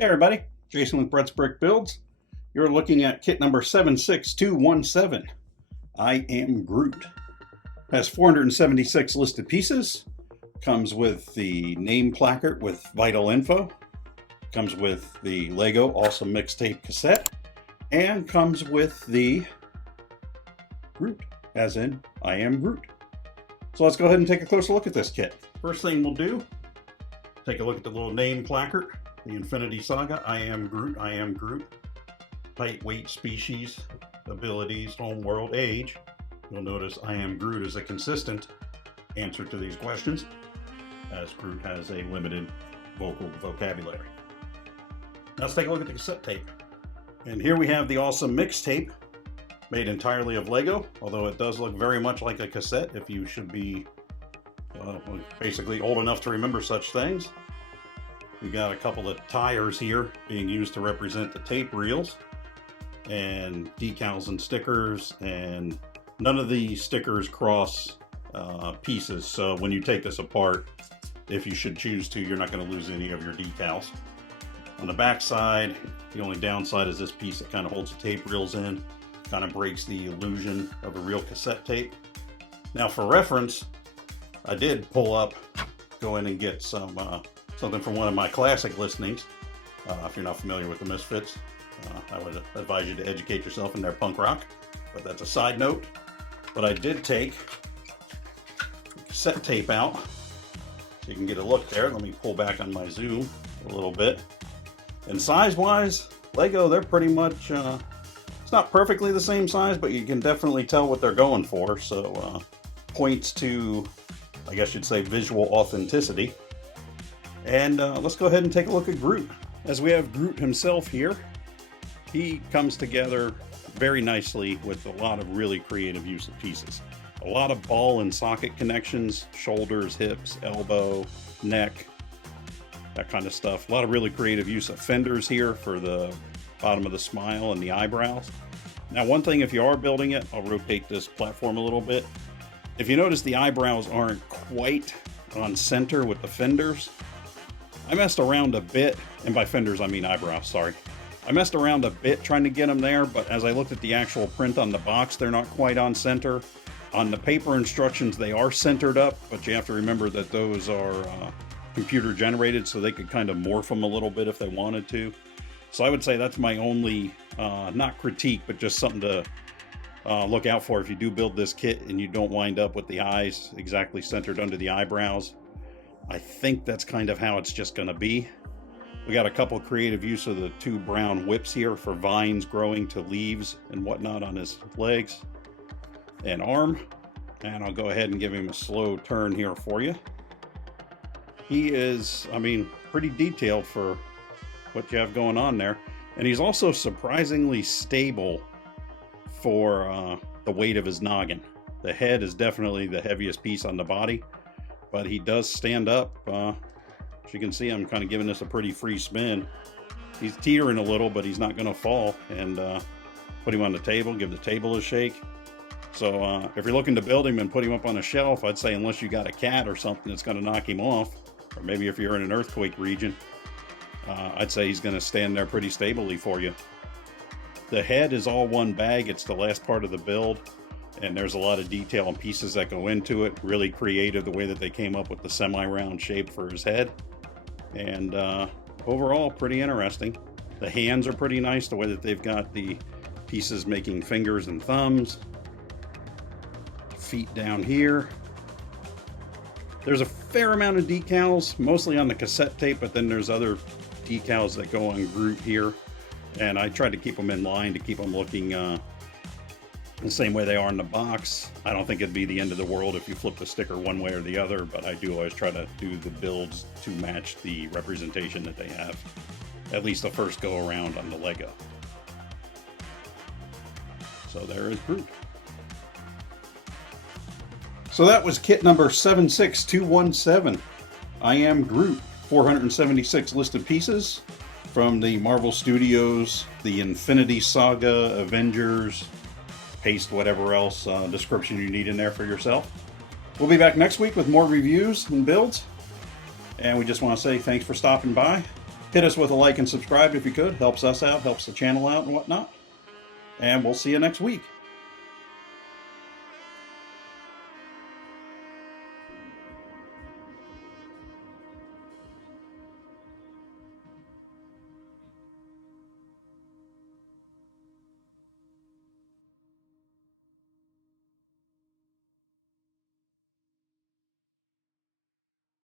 Hey everybody, Jason with Brett's Brick Builds. You're looking at kit number 76217. I Am Groot. Has 476 listed pieces. Comes with the name placard with vital info. Comes with the Lego Awesome Mixtape cassette. And comes with the Groot, as in I Am Groot. So let's go ahead and take a closer look at this kit. First thing we'll do, take a look at the little name placard. The Infinity Saga, I Am Groot, I Am Groot. Height, weight, species, abilities, home world, age. You'll notice I Am Groot is a consistent answer to these questions, as Groot has a limited vocal vocabulary. Now let's take a look at the cassette tape. And here we have the Awesome Mixtape, made entirely of Lego, although it does look very much like a cassette if you should be basically old enough to remember such things. We've got a couple of tires here being used to represent the tape reels, and decals and stickers, and none of the stickers cross pieces, so when you take this apart, if you should choose to, you're not going to lose any of your decals. On the back side, the only downside is this piece that kind of holds the tape reels in, kind of breaks the illusion of a real cassette tape. Now for reference, I did go in and get something from one of my classic listenings. If you're not familiar with the Misfits, I would advise you to educate yourself in their punk rock, but that's a side note. But I did take cassette tape out, so you can get a look there. Let me pull back on my zoom a little bit. And size-wise, Lego, they're pretty much, it's not perfectly the same size, but you can definitely tell what they're going for, so points to, I guess you'd say, visual authenticity. And let's go ahead and take a look at Groot. As we have Groot himself here, he comes together very nicely with a lot of really creative use of pieces. A lot of ball and socket connections, shoulders, hips, elbow, neck, that kind of stuff. A lot of really creative use of fenders here for the bottom of the smile and the eyebrows. Now one thing, if you are building it, I'll rotate this platform a little bit. If you notice, the eyebrows aren't quite on center with the fenders. I messed around a bit, and by fenders I mean eyebrows, sorry. I messed around a bit trying to get them there, but as I looked at the actual print on the box, they're not quite on center. On the paper instructions, they are centered up, but you have to remember that those are computer generated, so they could kind of morph them a little bit if they wanted to. So I would say that's my only, not critique, but just something to look out for if you do build this kit and you don't wind up with the eyes exactly centered under the eyebrows. I think that's kind of how it's just going to be. We got a couple creative use of the two brown whips here for vines growing to leaves and whatnot on his legs and arm. And I'll go ahead and give him a slow turn here for you. He is, I mean, pretty detailed for what you have going on there. And he's also surprisingly stable for the weight of his noggin. The head is definitely the heaviest piece on the body, but he does stand up. As you can see, I'm kind of giving this a pretty free spin. He's teetering a little, but he's not going to fall. And put him on the table, give the table a shake. So if you're looking to build him and put him up on a shelf, I'd say unless you got a cat or something that's going to knock him off, or maybe if you're in an earthquake region, I'd say he's going to stand there pretty stably for you. The head is all one bag. It's the last part of the build, and there's a lot of detail and pieces that go into it. Really creative the way that they came up with the semi-round shape for his head, and overall pretty interesting. The hands are pretty nice, the way that they've got the pieces making fingers and thumbs. Feet down here. There's a fair amount of decals, mostly on the cassette tape, but then there's other decals that go on Groot here, and I tried to keep them in line to keep them looking the same way they are in the box. I don't think it'd be the end of the world if you flip the sticker one way or the other, but I do always try to do the builds to match the representation that they have, at least the first go around on the Lego. So there is Groot. So that was kit number 76217. I Am Groot. 476 listed pieces from the Marvel Studios, the Infinity Saga, Avengers, paste whatever else description you need in there for yourself. We'll be back next week with more reviews and builds. And we just want to say thanks for stopping by. Hit us with a like and subscribe if you could. Helps us out, helps the channel out and whatnot. And we'll see you next week.